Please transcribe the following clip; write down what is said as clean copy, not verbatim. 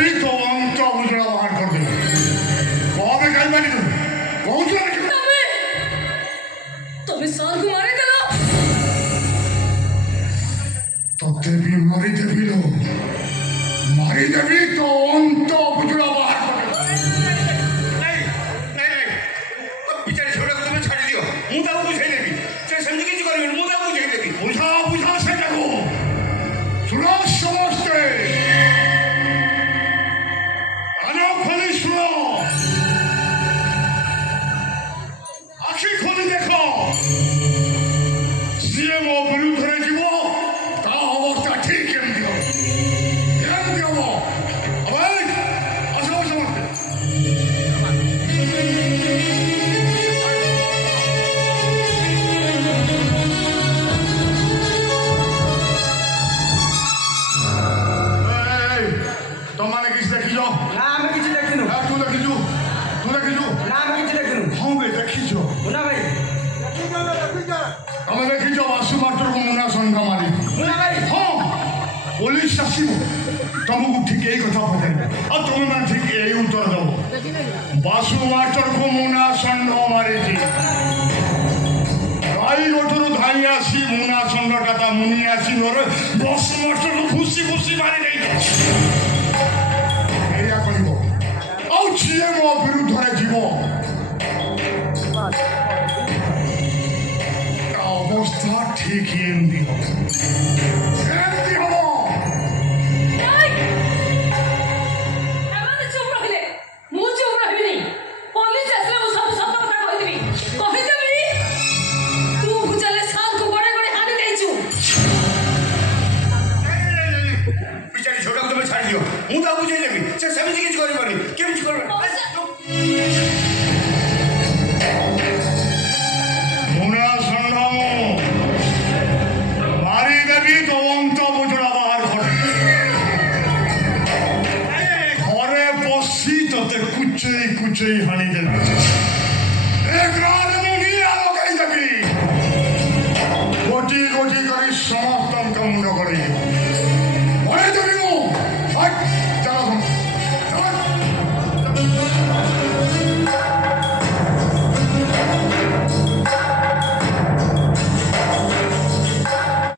देवी तो अंत उजड़ा बाहर कर दे कौन है कहीं बैठी कौन सा तुम्हें साल को मारे देलो तो देवी मारी देवी लो मारी देवी तो अंत उजड़ा बाहर कर दे नहीं बेचारे छोड़ो को तुम्हें छाड़ दियो मुंह दाऊ बुझाई देवी से समझ के जी करबे मुंह दाऊ बुझाई देवी बुझा से देखो सुनो समझते आनो खोली सुनो आखिर खोली देखो सीएमओ विरुद्धरे जीव ता अवस्था ठीक केमती हो अबे असो समझते तमाने किस देखिजो ना हम किसी देखिनु तू देखिजो ना हम किसी देखिनु हाँ बे देखिजो मुना भाई तमे देखिजो वासु मास्टर को मुना संघ मारी मुना भाई हाँ पुलिस आसीबो तुमको ठीक यही कथा पचारे और तुम मैंने ठीक यही उत्तर दो वासु मास्टर को मुना संघ मारी थी गाई गोठरू धाई आसी मुना संघ कथा मुनि आसी नोर बस मास्टर को खुशी मारी नहीं सीएमओ विरुद्धरे जीव अवस्था ठीक एमती हम बिचारी छोटा को छाड़ दियो मुंह दाऊ बुझाई देवी से समिति किछ करबनी केम करबे मुना संग्राम मारी देवी तो अंत बुझड़ा बाहर घरे बसी तते कुचई हाणी देवी